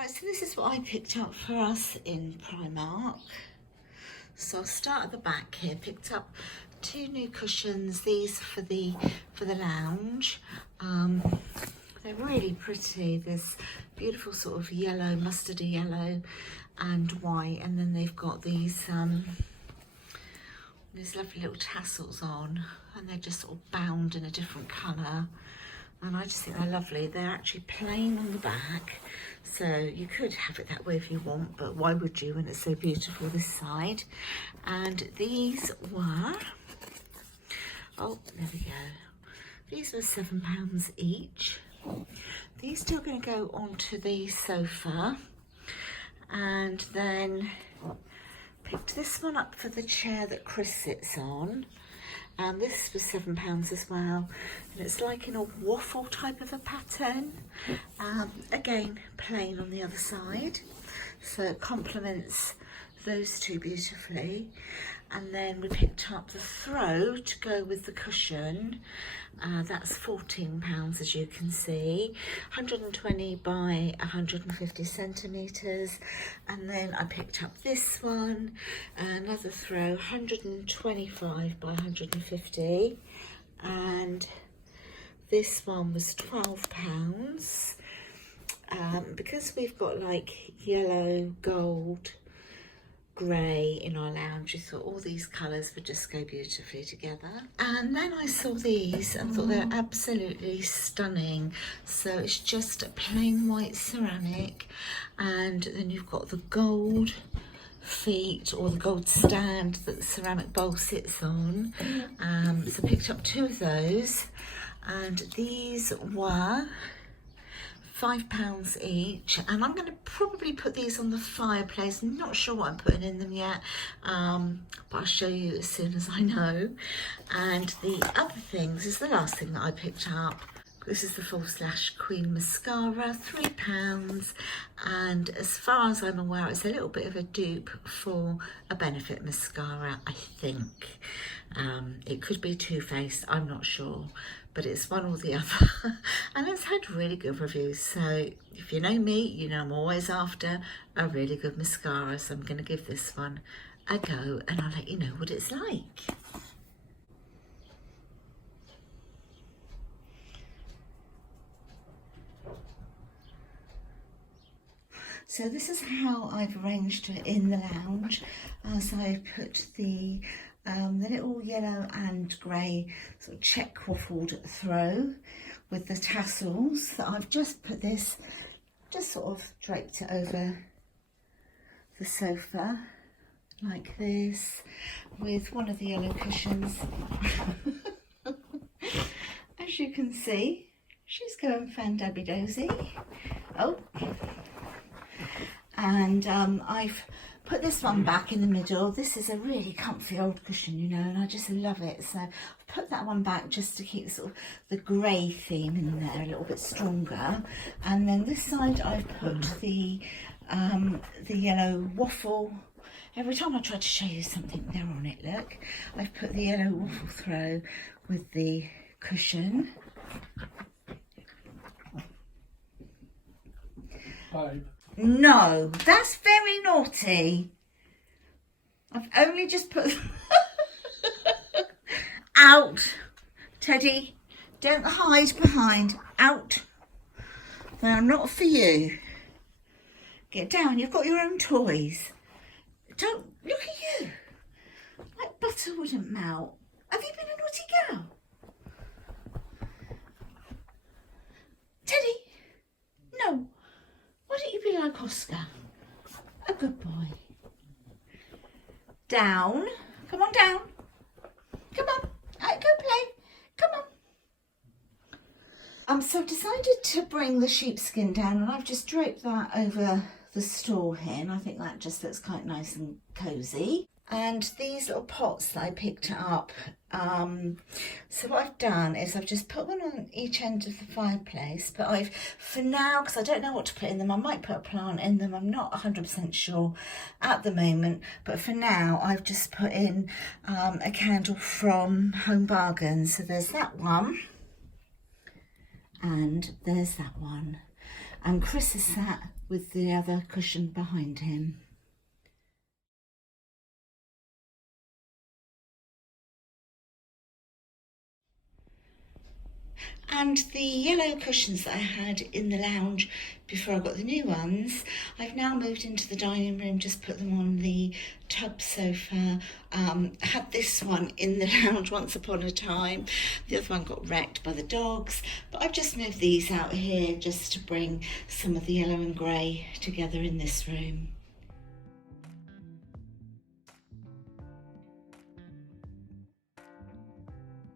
Right, so this is what I picked up for us in Primark. So I'll start at the back here. Picked up 2 new cushions. These for the lounge. They're really pretty. There's beautiful sort of yellow, mustardy yellow, and white, and then they've got these lovely little tassels on, and they're just sort of bound in a different colour. And I just think they're lovely. They're actually plain on the back, so you could have it that way if you want, but why would you when it's so beautiful this side? And these were, oh, there we go. These were £7 each. These two are going to go onto the sofa, and then picked this one up for the chair that Chris sits on. And this was £7 as well, and it's like in a waffle type of a pattern. Again, plain on the other side, so it complements those two beautifully. And then we picked up the throw to go with the cushion. That's £14, as you can see, 120 by 150 centimetres. And then I picked up this one, another throw, 125 by 150. And this one was £12. Because we've got like yellow, gold, grey in our lounge, we thought all these colours would just go beautifully together. And then I saw these and thought they're absolutely stunning. So it's just a plain white ceramic, and then you've got the gold feet or the gold stand that the ceramic bowl sits on. So I picked up 2 of those, and these were £5 each, and I'm going to probably put these on the fireplace. I'm not sure what I'm putting in them yet, but I'll show you as soon as I know. And the other things is the last thing that I picked up. This is the False Lash Queen mascara, £3, and as far as I'm aware, it's a little bit of a dupe for a Benefit mascara, I think. It could be Too Faced, I'm not sure, but it's one or the other. And it's had really good reviews, so if you know me, you know I'm always after a really good mascara, so I'm going to give this one a go, and I'll let you know what it's like. So this is how I've arranged it in the lounge. So I put the little yellow and grey sort of check waffled throw with the tassels. That I've just put this, just sort of draped it over the sofa like this with one of the yellow cushions. As you can see, she's going fan-dabby-dozy. Oh. And I've put this one back in the middle. This is a really comfy old cushion, you know, and I just love it. So I've put that one back just to keep sort of the grey theme in there a little bit stronger. And then this side I've put the yellow waffle. Every time I try to show you something, they're on it, look. I've put the yellow waffle throw with the cushion. Babe. No, that's very naughty. I've only just put... Out. Teddy, don't hide behind. Out. They are not for you. Get down, you've got your own toys. Don't, look at you. Like butter wouldn't melt. Have you been a naughty girl? Teddy, no. Why don't you be like Oscar? A good boy. Down. Come on, down. Come on. Go play. Come on. So I've decided to bring the sheepskin down, and I've just draped that over the store here, and I think that just looks quite nice and cosy. And these little pots that I picked up, so what I've done is I've just put one on each end of the fireplace, but I've, for now, because I don't know what to put in them, I might put a plant in them, I'm not 100% sure at the moment, but for now I've just put in a candle from Home Bargains. So there's that one, and there's that one, and Chris has sat with the other cushion behind him. And the yellow cushions that I had in the lounge before I got the new ones, I've now moved into the dining room, just put them on the tub sofa. Had this one in the lounge once upon a time. The other one got wrecked by the dogs, but I've just moved these out here just to bring some of the yellow and grey together in this room.